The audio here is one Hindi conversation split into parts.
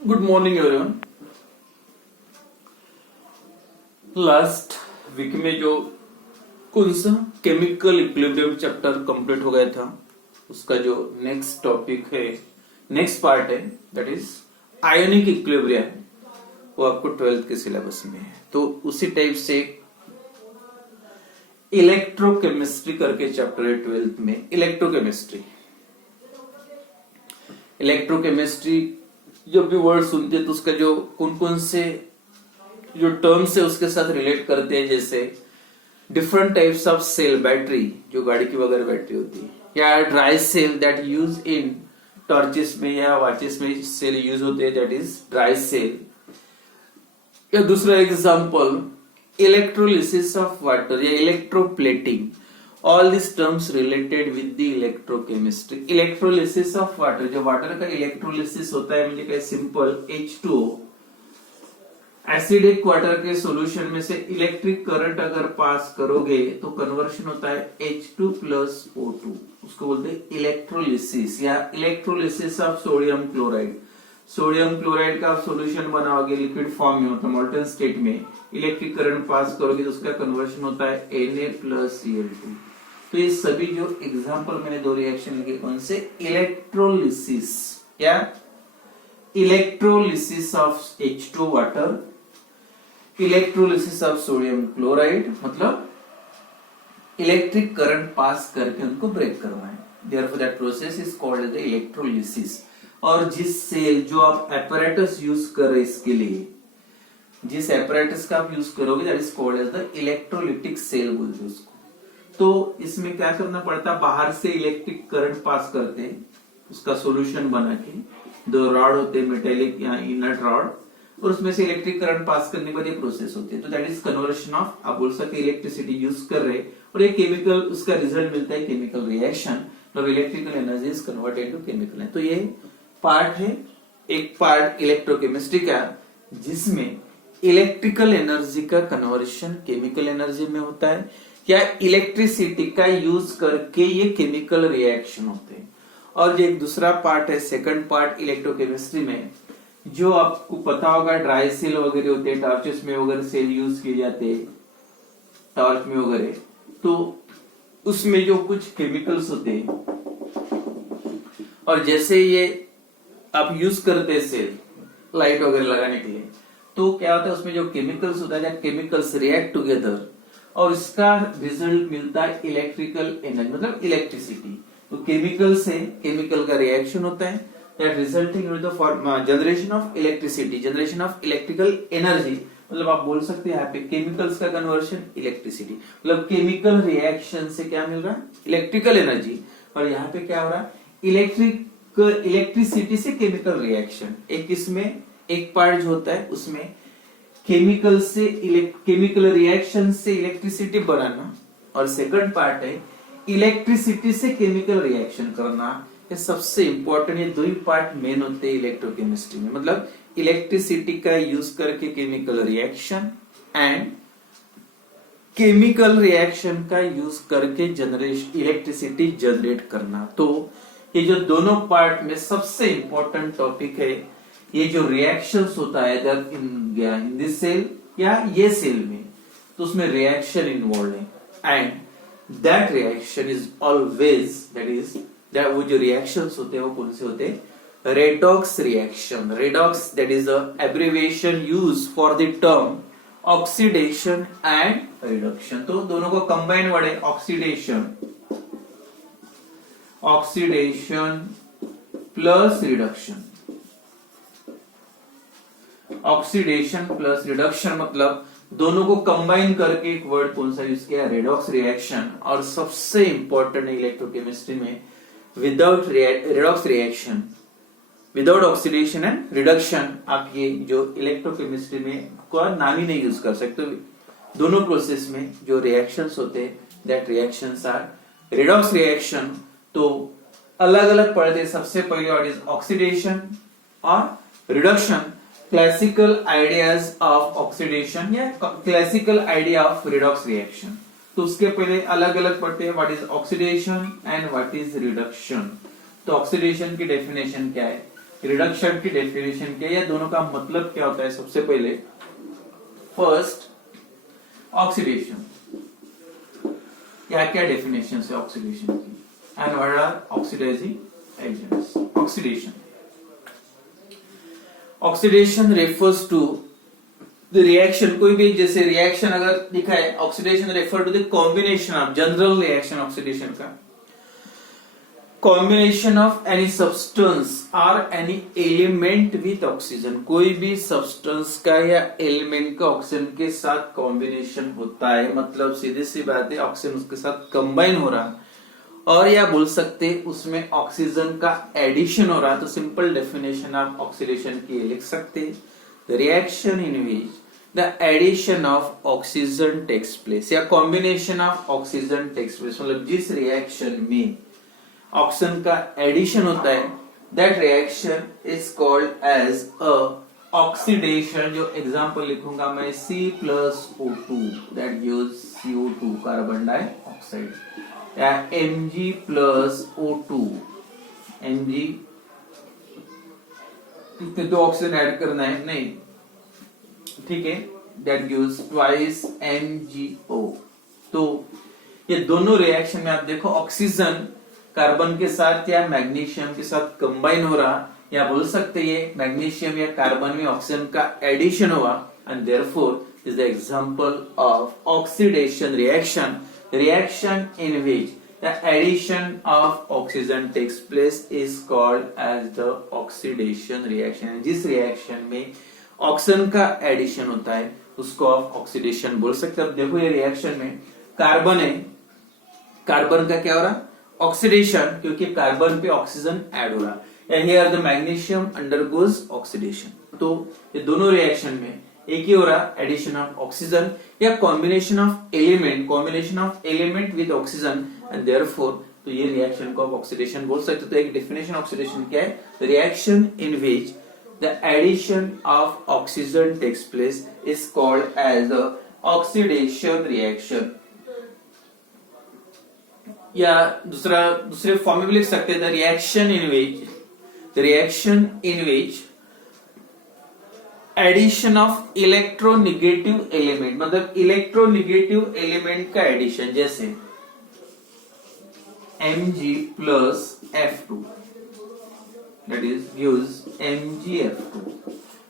Good morning everyone. Last week में जो कौन सा केमिकल इक्विलिब्रियम चैप्टर कंप्लीट हो गया था, उसका जो नेक्स्ट टॉपिक है, नेक्स्ट पार्ट है, दैट इज आयोनिक इक्विलिब्रियम। वो आपको 12th के सिलेबस में है। तो उसी टाइप से इलेक्ट्रोकेमिस्ट्री करके चैप्टर है 12th में। इलेक्ट्रोकेमिस्ट्री जब भी वर्ड सुनते हैं तो उसका जो कौन कौन से जो टर्म्स है उसके साथ रिलेट करते हैं, जैसे different types of cell, battery जो गाड़ी की वगैरह बैटरी होती है, या dry cell that use in torches में या वॉचेस में सेल यूज होते हैं, दैट इज ड्राई सेल। या दूसरा एग्जांपल इलेक्ट्रोलिसिस ऑफ वाटर या electroplating, all this terms related with the electrochemistry. Electrolysis of water, जो वाटर का इलेक्ट्रोलिसिस होता है म्हणजे काय, सिंपल H2O एसिडिक वाटर के सॉल्यूशन में से इलेक्ट्रिक करंट अगर पास करोगे तो कन्वर्शन होता है H2 प्लस O2, उसको बोलते हैं इलेक्ट्रोलिसिस या electrolysis of sodium chloride. Sodium chloride का आप सोल्यूशन बनाओगे लिक्विड फॉर्म में, मतलब मोल्टन स्टेट में, इलेक्ट्रिक करंट पास करोगे तो उसका कन्वर्शन होता है Na प्लस Cl2। तो ये सभी जो एग्जांपल मैंने दो रिएक्शन लिखे, कौन से, इलेक्ट्रोलिसिस या electrolysis of H2 water, electrolysis of sodium chloride, मतलब इलेक्ट्रिक करंट पास करके उनको ब्रेक करवाएं। Therefore that process is called as the electrolysis. और जिस सेल जो आप एपरेटस यूज कर रहे इसके लिए, जिस एपरेटस का आप यूज करोगे that is called as the electrolytic cell बोलते हैं उसको। तो इसमें क्या करना पड़ता है, बाहर से इलेक्ट्रिक करंट पास करते हैं, उसका सोल्यूशन बना के, दो रॉड होते हैं मेटेलिक या इनट रॉड, और उसमें से इलेक्ट्रिक करंट पास करने के बाद ये प्रोसेस होती है। तो दैट इज कन्वर्शन ऑफ, आप बोल सकते इलेक्ट्रिसिटी यूज कर रहे और ये केमिकल, उसका रिजल्ट मिलता है केमिकल रिएक्शन, मतलब electrical energy is converted to chemical. तो ये पार्ट है, एक पार्ट इलेक्ट्रोकेमिस्ट्री का, जिसमें इलेक्ट्रिकल एनर्जी का कन्वर्शन केमिकल एनर्जी में होता है, या इलेक्ट्रिसिटी का यूज करके ये केमिकल रिएक्शन होते हैं। और जो एक दूसरा पार्ट है, सेकंड पार्ट इलेक्ट्रोकेमिस्ट्री में, जो आपको पता होगा ड्राई सेल वगैरह होते हैं, टॉर्चेस में वगैरह सेल यूज किए जाते हैं, टॉर्च में वगैरह, तो उसमें जो कुछ केमिकल्स होते हैं, और जैसे ये आप यूज करते हैं सेल लाइट वगैरह लगाने के लिए, तो क्या होता है उसमें जो केमिकल्स होता है, केमिकल्स रिएक्ट टुगेदर और इसका रिजल्ट मिलता है इलेक्ट्रिकल एनर्जी, मतलब इलेक्ट्रिसिटी। तो केमिकल से केमिकल का रिएक्शन होता है, that resulting in the generation of electricity, generation of electrical energy. मतलब आप बोल सकते हैं यहाँ पे केमिकल्स का कन्वर्शन इलेक्ट्रिसिटी, मतलब केमिकल रिएक्शन से क्या मिल रहा है, इलेक्ट्रिकल एनर्जी। और यहाँ पे क्या हो रहा है, इलेक्ट्रिसिटी से केमिकल रिएक्शन। एक इसमें एक पार्ट जो होता है उसमें केमिकल से केमिकल रिएक्शन से इलेक्ट्रिसिटी बनाना, और सेकंड पार्ट है इलेक्ट्रिसिटी से केमिकल रिएक्शन करना। ये सबसे इंपॉर्टेंट, ये दो ही पार्ट मेन होते हैं इलेक्ट्रोकेमिस्ट्री में, मतलब इलेक्ट्रिसिटी का यूज करके chemical reaction and chemical reaction का यूज करके इलेक्ट्रिसिटी जनरेट करना। तो ये जो दोनों पार्ट में सबसे इंपॉर्टेंट टॉपिक है, ये जो रिएक्शंस होता है इधर इन दिस सेल या ये सेल में, तो उसमें रिएक्शन इन्वॉल्व है, and that reaction is always, that is that वो जो रिएक्शंस होते हैं वो कौन से होते हैं, redox reaction. Redox that is the abbreviation use for the term oxidation and reduction. तो दोनों को कंबाइन वर्ड है, oxidation, oxidation plus reduction. Oxidation plus reduction मतलब दोनों को कंबाइन करके एक वर्ड कौन सा यूज किया, रेडॉक्स रिएक्शन। और सबसे इंपॉर्टेंट है इलेक्ट्रोकेमिस्ट्री में, without redox reaction, without oxidation and reduction, आप ये जो इलेक्ट्रोकेमिस्ट्री में को नाम ही नहीं यूज कर सकते। दोनों प्रोसेस में जो रिएक्शंस होते हैं, that reactions are redox reaction. तो अलग अलग पढ़ते हैं, सबसे पहले व्हाट इज ऑक्सीडेशन और reduction, classical ideas of oxidation या classical idea of redox reaction. तो उसके पहले अलग अलग पढ़ते हैं, what is oxidation and what is reduction. तो ऑक्सीडेशन की डेफिनेशन क्या है, रिडक्शन की डेफिनेशन क्या है, या दोनों का मतलब क्या होता है। सबसे पहले फर्स्ट ऑक्सीडेशन, क्या क्या डेफिनेशन है ऑक्सीडेशन की, and what are oxidising agents. Oxidation, oxidation refers to the reaction, कोई भी जैसे रिएक्शन अगर लिखा है, oxidation refer to the combination of, general reaction oxidation का, कॉम्बिनेशन ऑफ एनी सब्सटेंस और एनी एलिमेंट विथ ऑक्सीजन, कोई भी सब्सटेंस का या एलिमेंट का ऑक्सीजन के साथ कॉम्बिनेशन होता है, मतलब सीधी सी बात है ऑक्सीजन उसके साथ कंबाइन हो रहा है, और या बोल सकते उसमें ऑक्सीजन का एडिशन हो रहा है, तो सिंपल डेफिनेशन ऑफ ऑक्सीडेशन की लिख सकते हैं, the reaction in which the addition of oxygen takes place, या combination of oxygen takes place, मतलब जिस रिएक्शन में ऑक्सीजन का एडिशन होता है, that reaction is called as a oxidation. जो एग्जांपल लिखूंगा मैं, C+O2 that gives CO2 carbon dioxide, या Mg+O2, Mg कितने दो ऑक्सीजन ऐड करना है, नहीं ठीक है, दैट गिव्स ट्वाइस MgO। तो ये दोनों रिएक्शन में आप देखो ऑक्सीजन कार्बन के साथ या मैग्नीशियम के साथ कंबाइन हो रहा, या बोल सकते हैं मैग्नीशियम या कार्बन में ऑक्सीजन का एडिशन हुआ, and therefore is the example of oxidation reaction, reaction in which the addition of oxygen takes place is called as the oxidation reaction। जिस रिएक्शन में ऑक्सीजन का एडिशन होता है उसको आप ऑक्सीडेशन बोल सकते हैं। अब देखो ये रिएक्शन में कार्बन है, कार्बन का क्या हो रहा, ऑक्सीडेशन, क्योंकि कार्बन पे ऑक्सीजन ऐड हो रहा है। Here the magnesium undergoes oxidation. तो ये दोनों रिएक्शन में एक ही हो रहा, एडिशन ऑफ ऑक्सीजन या combination of element with oxygen, and therefore तो ये रिएक्शन को आप ऑक्सीडेशन बोल सकते हो। तो एक डेफिनेशन ऑक्सीडेशन क्या है, reaction in which the addition of oxygen takes place is called as a oxidation reaction. या दूसरे फॉर्म में भी लिख सकते हैं, the reaction in which addition of electronegative element, मतलब इलेक्ट्रोनिगेटिव एलिमेंट का एडिशन, जैसे Mg+F2 that is gives MgF2,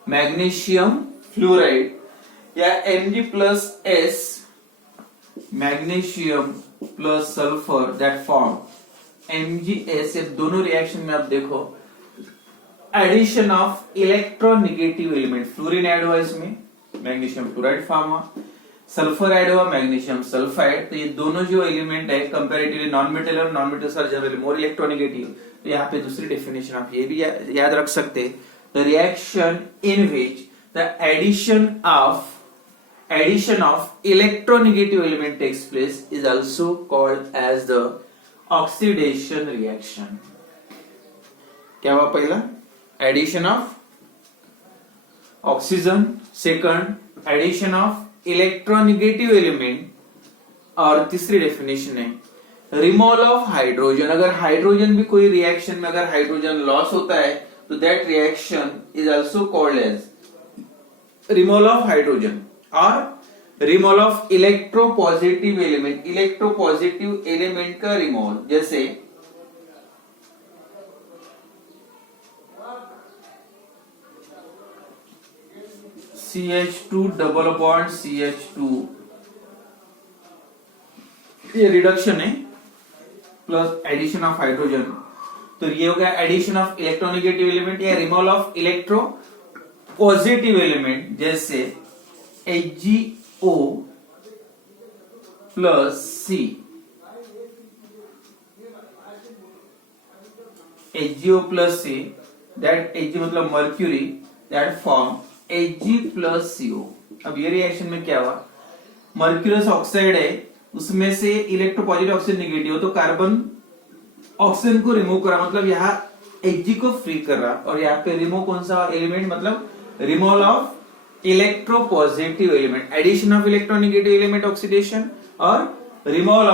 magnesium fluoride, या Mg+S magnesium plus sulphur that form MgS। दोनों रिएक्शन में आप देखो addition of electronegative element, fluorine add हुआ, इसमें मैग्नीशियम फ्लोराइड फॉर्म हुआ, सल्फर ऐड हुआ, मैग्नीशियम सल्फाइड। तो ये दोनों जो एलिमेंट है कंपैरेटिवली नॉन मेटल और non metals are generally more electronegative. तो यहाँ पे दूसरी डेफिनेशन आप ये भी याद रख सकते हैं, the reaction in which the addition of electronegative element takes place is also called as the oxidation reaction. क्या हुआ पहला, addition of oxygen, second addition of electronegative element, और तीसरी डेफिनेशन है रिमूवल ऑफ हाइड्रोजन। अगर हाइड्रोजन भी कोई रिएक्शन में अगर हाइड्रोजन लॉस होता है तो that reaction is also called as removal of hydrogen, और removal of electropositive element, electropositive element का रिमूवल, जैसे CH2 डबल बॉन्ड CH2, ये रिडक्शन है प्लस एडिशन ऑफ हाइड्रोजन, तो ये हो गया एडिशन ऑफ इलेक्ट्रोनिगेटिव एलिमेंट या removal of electro positive element, जैसे HgO plus C, HgO plus C, that Hg मतलब मर्क्यूरी, दैट फॉर्म Hg+CO। अब ये रिएक्शन में क्या हुआ, मर्क्यूरस ऑक्साइड है, उसमें से इलेक्ट्रोपॉजिटिव ऑक्सीजन नेगेटिव, तो कार्बन ऑक्सीजन को रिमूव करा, मतलब यहाँ Hg को फ्री कर रहा, और यहाँ पे रिमूव कौन सा एलिमेंट, मतलब removal of electropositive element, addition of electronegative element oxidation, और removal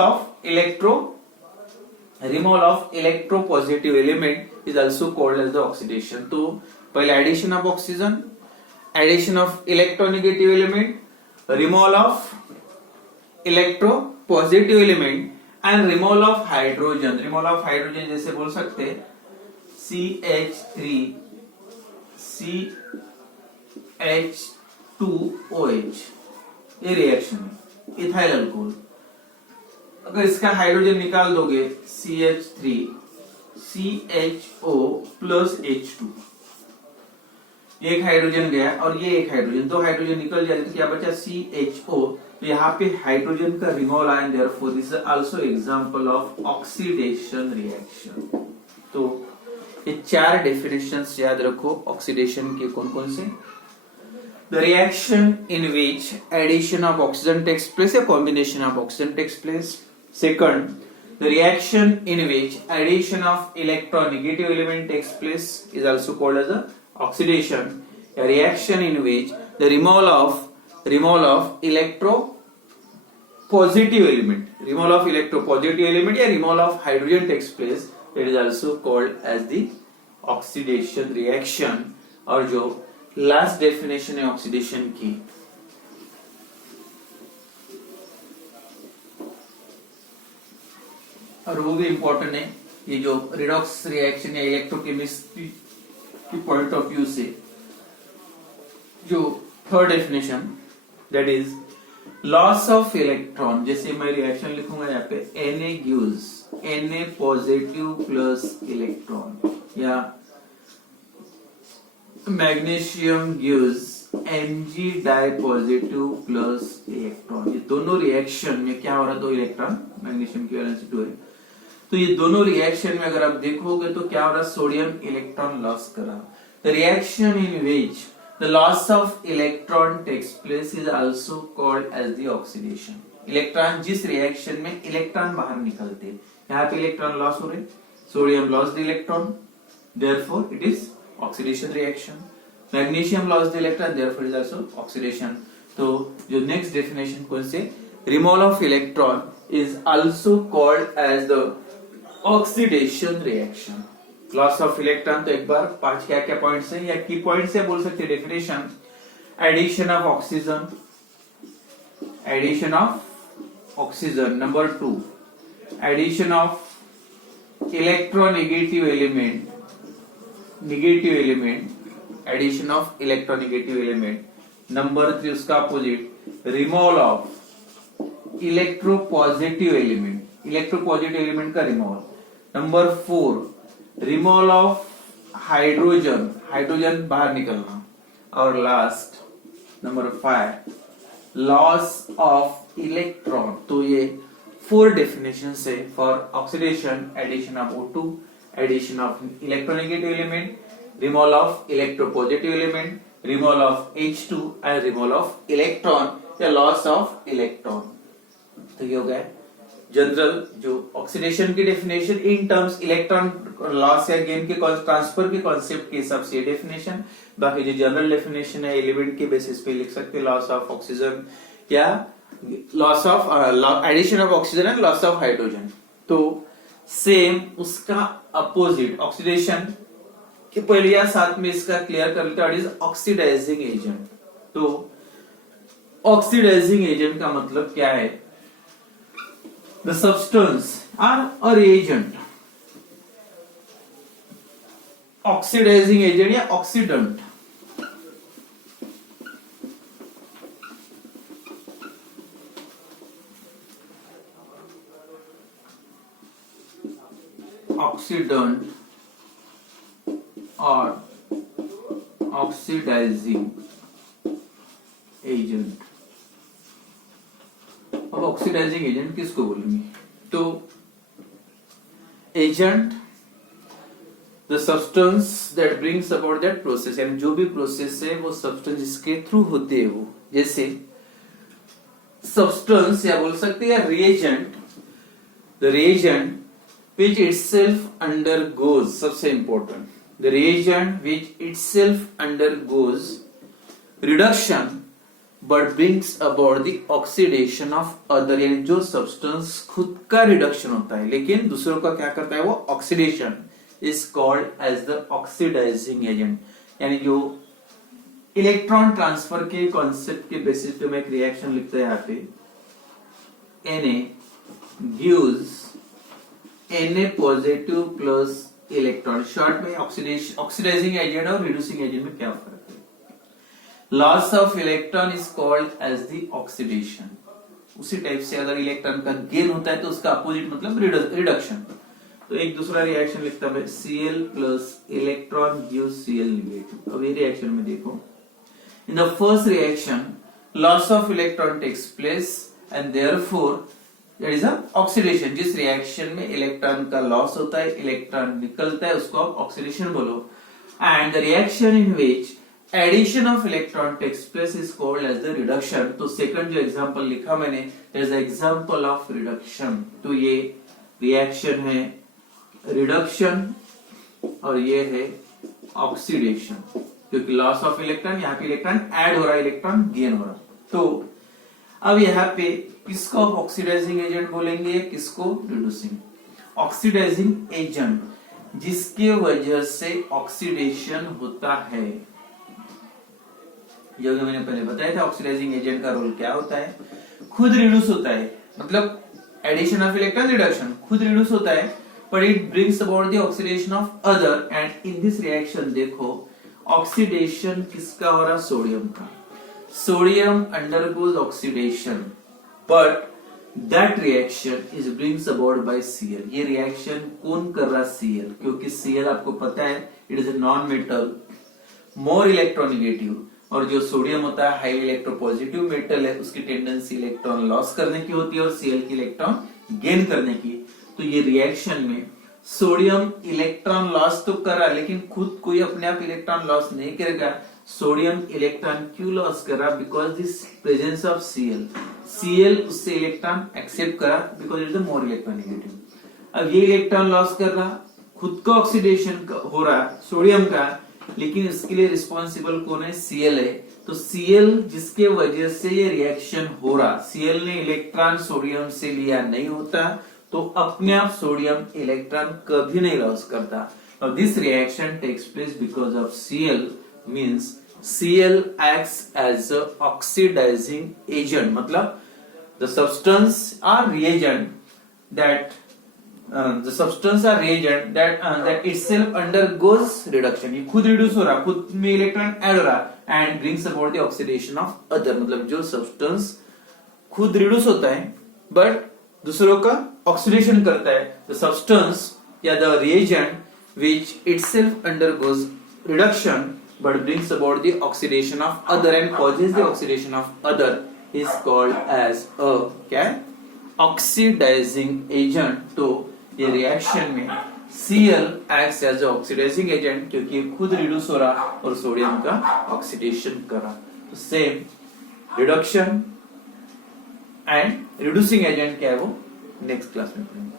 of electropositive element is also called as the oxidation. तो पहले addition of oxygen, addition of electronegative element, removal of electropositive element and removal of hydrogen. removal of hydrogen जैसे बोल सकते CH3 CH2OH, ये रिएक्शन है इथाइल अल्कोहल। अगर इसका हाइड्रोजन निकाल दोगे CH3 CHO प्लस H2, ये एक हाइड्रोजन गया और ये एक हाइड्रोजन, दो हाइड्रोजन निकल जाए तो क्या बचा CHO। तो यहाँ पे हाइड्रोजन का रिमूवल आया, therefore this is also example of oxidation reaction. तो ये चार डेफिनेशंस याद रखो ऑक्सीडेशन के कौन कौन से। The reaction in which addition of oxygen takes place, a combination of oxygen takes place. Second, the reaction in which addition of electronegative element takes place is also called as a oxidation. A reaction in which the removal of electropositive element, या removal of hydrogen takes place, it is also called as the oxidation reaction. और जो लास्ट डेफिनेशन है ऑक्सीडेशन की, और वो भी इंपॉर्टेंट है, ये जो रिडॉक्स रिएक्शन या इलेक्ट्रोकेमिस्ट्री की पॉइंट ऑफ व्यू से जो third definition, that is loss of electron. जैसे मैं रिएक्शन लिखूंगा यहाँ पे Na gives Na positive plus electron, या magnesium gives Mg di positive plus electron. ये दोनों रिएक्शन में क्या हो रहा है, दो इलेक्ट्रॉन, मैग्नीशियम की वैलेंसी 2 है, तो ये दोनों रिएक्शन में अगर आप देखोगे तो क्या हो रहा है, सोडियम इलेक्ट्रॉन लॉस कर रहा। The reaction in which the loss of electron takes place is also called as the oxidation. Electron, जिस रिएक्शन में इलेक्ट्रॉन बाहर निकलते हैं, यहाँ पे इलेक्ट्रॉन लॉस हो रहे, sodium loss the electron, therefore it is oxidation reaction. Magnesium loss the electron, therefore is also oxidation. तो जो नेक्स्ट डेफिनेशन कौन से, removal of electron is also called as the oxidation reaction. Loss of electron, तो एक बार पांच क्या क्या पॉइंट्स है या की पॉइंट्स है बोल सकते definition. Addition of oxygen, addition of oxygen. Number 2, addition of electronegative element, negative element, addition of electronegative element. Number 3 उसका opposite, removal of electropositive element, electropositive element का removal. Number 4, removal of hydrogen, hydrogen बाहर निकलना। और last number 5, loss of electron. तो ये 4 डेफिनेशंस है for oxidation, addition of O2, addition of electronegative element, removal of electropositive element, removal of H2 and removal of electron या लॉस ऑफ इलेक्ट्रॉन। तो ये हो गया जनरल जो ऑक्सीडेशन की definition in terms electron loss या गेन के ट्रांसफर के कॉन्सेप्ट के हिसाब से डेफिनेशन। बाकी जो जनरल डेफिनेशन है एलिमेंट के बेसिस पे लिख सकते हैं, लॉस ऑफ ऑक्सीजन या loss of addition of oxygen and loss of hydrogen. तो सेम उसका अपोजिट ऑक्सीडेशन के पहले या साथ में इसका क्लियर कर लेते हैं, इज ऑक्सीडाइजिंग एजेंट। तो ऑक्सीडाइजिंग एजेंट का मतलब क्या है, the substance are a reagent, oxidising agent या ऑक्सीडेंट। ऑक्सीडेंट और ऑक्सीडाइजिंग एजेंट। अब ऑक्सीडाइजिंग एजेंट किसको बोलेंगे, तो agent the substance that brings about that process, यानी जो भी प्रोसेस है वो सब्सटेंस जिसके थ्रू होते हैं वो, जैसे सब्सटेंस या बोल सकते हैं reagent, the reagent which itself undergoes, सबसे important, the reagent which itself undergoes reduction but brings about the oxidation of other, यानी जो substance खुद का रिडक्शन होता है लेकिन दूसरों का क्या करता है वो oxidation is called as the oxidising agent. यानी जो इलेक्ट्रॉन ट्रांसफर के कॉन्सेप्ट के बेसिस पे मैं एक रिएक्शन लिखता है यहाँ पे, Na gives Na positive plus electron. Short में ऑक्सीडाइजिंग एजेंट और रिड्यूसिंग एजेंट में क्या फर्क है? Loss of electron is called as the oxidation. उसी टाइप से अगर इलेक्ट्रॉन का गेन होता है तो उसका अपोजिट मतलब रिडक्शन। तो एक दूसरा रिएक्शन लिखता है Cl plus electron gives Cl negative. अब ये रिएक्शन में देखो, in the first reaction loss of electron takes place and therefore that is a oxidation. जिस रिएक्शन में इलेक्ट्रॉन का लॉस होता है, इलेक्ट्रॉन निकलता है, उसको आप ऑक्सीडेशन बोलो। And the reaction in which addition of electron takes place is called as the reduction. तो सेकंड जो एग्जांपल लिखा मैंने, that is the example of reduction. तो ये रिएक्शन है रिडक्शन और ये है ऑक्सीडेशन, क्योंकि लॉस ऑफ इलेक्ट्रॉन, यहाँ पे इलेक्ट्रॉन ऐड हो रहा है, इलेक्ट्रॉन गेन हो रहा है। तो अब यहाँ पे किसको ऑक्सीडाइजिंग एजेंट बोलेंगे, किसको रिड्यूसिंग? ऑक्सीडाइजिंग एजेंट जिसके वजह से ऑक्सीडेशन होता है। जो मैंने पहले बताया था ऑक्सीडाइजिंग एजेंट का रोल क्या होता है, खुद रिड्यूस होता है, मतलब एडिशन ऑफ इलेक्ट्रॉन रिडक्शन, खुद रिड्यूस होता है, but it brings about the oxidation of other। and in this reaction देखो ऑक्सीडेशन किसका हो रहा, सोडियम का। Sodium undergoes oxidation but that reaction is brings about by Cl। ये रिएक्शन कौन कर रहा, Cl, क्योंकि Cl आपको पता है it is a non metal, more electronegative, और जो सोडियम होता है हाई इलेक्ट्रोपॉजिटिव मेटल है, उसकी टेंडेंसी इलेक्ट्रॉन लॉस करने की होती है और Cl की इलेक्ट्रॉन गेन करने की। तो ये रिएक्शन में सोडियम इलेक्ट्रॉन लॉस तो कर रहा है, लेकिन खुद कोई अपने आप इलेक्ट्रॉन लॉस नहीं करेगा। सोडियम इलेक्ट्रॉन क्यों लॉस कर रहा, because this presence of Cl उससे इलेक्ट्रॉन एक्सेप्ट करा, because it is more electronegative. अब ये इलेक्ट्रॉन लॉस कर रहा, खुद का ऑक्सीडेशन हो रहा सोडियम का, लेकिन इसके लिए रिस्पॉन्सिबल कौन है, Cl है। तो Cl जिसके वजह से ये रिएक्शन हो रहा, Cl ने इलेक्ट्रॉन सोडियम से लिया नहीं होता तो अपने आप सोडियम इलेक्ट्रॉन कभी नहीं लॉस करता। Now this reaction takes place because of Cl, means Cl acts as a oxidizing agent, मतलब the substance or reagent that that itself undergoes reduction। ये खुद रिड्यूस हो रहा, खुद में इलेक्ट्रॉन ऐड हो रहा and brings about the oxidation of other। मतलब जो सब्सटेंस खुद रिड्यूस होता है बट दूसरों का ऑक्सीडेशन करता है, द सब्सटेंस या the reagent which itself undergoes reduction but brings about the oxidation of other and causes the oxidation of other is called as a क्या है, oxidizing agent। तो ये रिएक्शन में Cl acts as a oxidizing agent क्योंकि खुद रिड्यूस हो रहा और सोडियम का ऑक्सीडेशन कर रहा। तो same reduction and reducing agent क्या है वो नेक्स्ट क्लास में पढ़ेंगे।